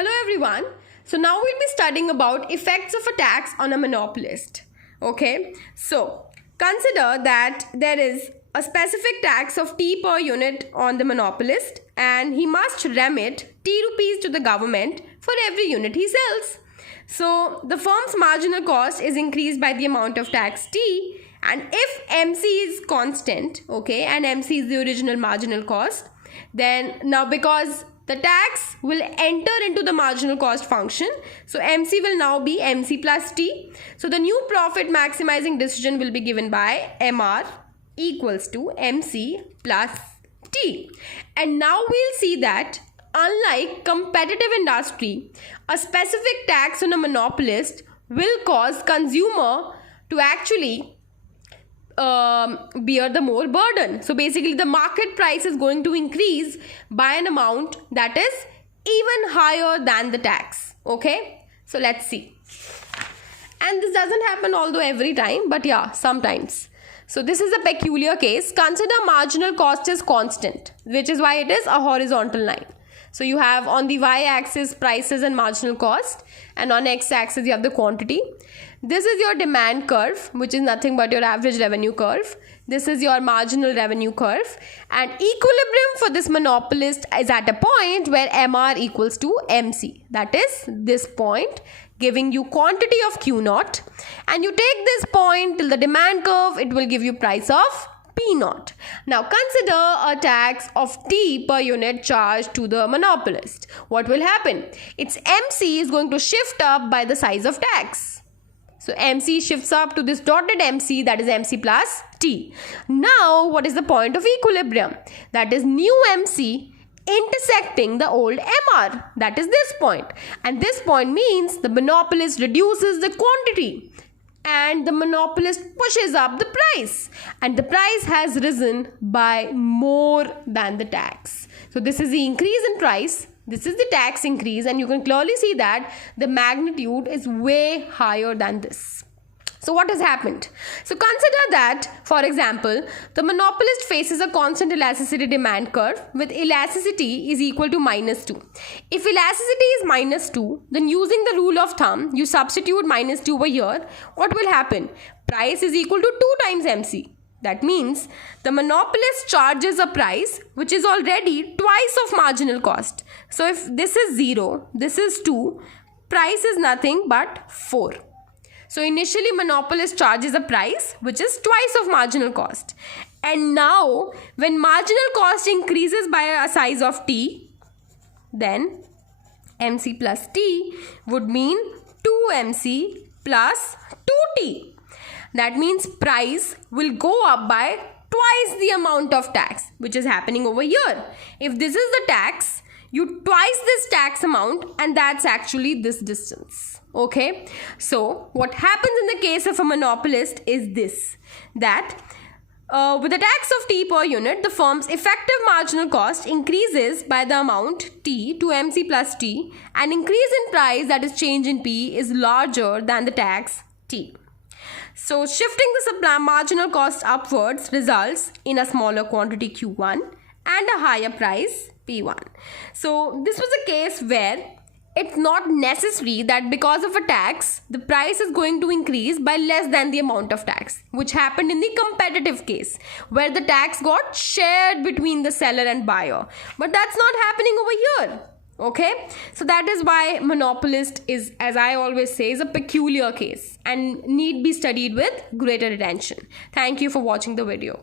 Hello everyone. So now we'll be studying about effects of a tax on a monopolist. Okay, so consider that there is a specific tax of T per unit on the monopolist and he must remit T rupees to the government for every unit he sells. So the firm's marginal cost is increased by the amount of tax T, and if MC is constant, okay, and MC is the original marginal cost, then now because the tax will enter into the marginal cost function, so MC will now be MC plus T. So the new profit maximizing decision will be given by MR equals to MC plus T. And now we'll see that unlike competitive industry, a specific tax on a monopolist will cause consumer to actually bear the more burden. So basically the market price is going to increase by an amount that is even higher than the tax. Okay, so let's see. And this doesn't happen although every time, but yeah, sometimes. So this is a peculiar case. Consider marginal cost is constant, which is why it is a horizontal line. So you have on the y-axis prices and marginal cost, and on x-axis you have the quantity. This is your demand curve, which is nothing but your average revenue curve. This is your marginal revenue curve, and equilibrium for this monopolist is at a point where MR equals to MC. That is this point, giving you quantity of Q naught, and you take this point till the demand curve, it will give you price of P naught. Now consider a tax of T per unit charged to the monopolist. What will happen? Its MC is going to shift up by the size of tax. So MC shifts up to this dotted MC, that is MC plus T. Now what is the point of equilibrium? That is new MC intersecting the old MR. That is this point. And this point means the monopolist reduces the quantity and the monopolist pushes up the price, and the price has risen by more than the tax. So this is the increase in price, this is the tax increase, and you can clearly see that the magnitude is way higher than this. So what has happened? So consider that, for example, the monopolist faces a constant elasticity demand curve with elasticity is equal to -2. If elasticity is -2, then using the rule of thumb, you substitute -2 over here. What will happen? Price is equal to 2 times MC. That means the monopolist charges a price which is already twice of marginal cost. So if this is 0, this is 2, price is nothing but 4. So initially monopolist charges a price which is twice of marginal cost. And now when marginal cost increases by a size of T, then MC plus T would mean 2MC plus 2T. That means price will go up by twice the amount of tax which is happening over here. If this is the tax, you twice this tax amount, and that's actually this distance. Okay, so what happens in the case of a monopolist is this, that with the tax of T per unit, the firm's effective marginal cost increases by the amount T to MC plus T, and increase in price, that is change in P, is larger than the tax T. So shifting the supply marginal cost upwards results in a smaller quantity Q1 and a higher price P1. So this was a case where it's not necessary that because of a tax, the price is going to increase by less than the amount of tax, which happened in the competitive case, where the tax got shared between the seller and buyer. But that's not happening over here. Okay, so that is why monopolist is, as I always say, is a peculiar case and need be studied with greater attention. Thank you for watching the video.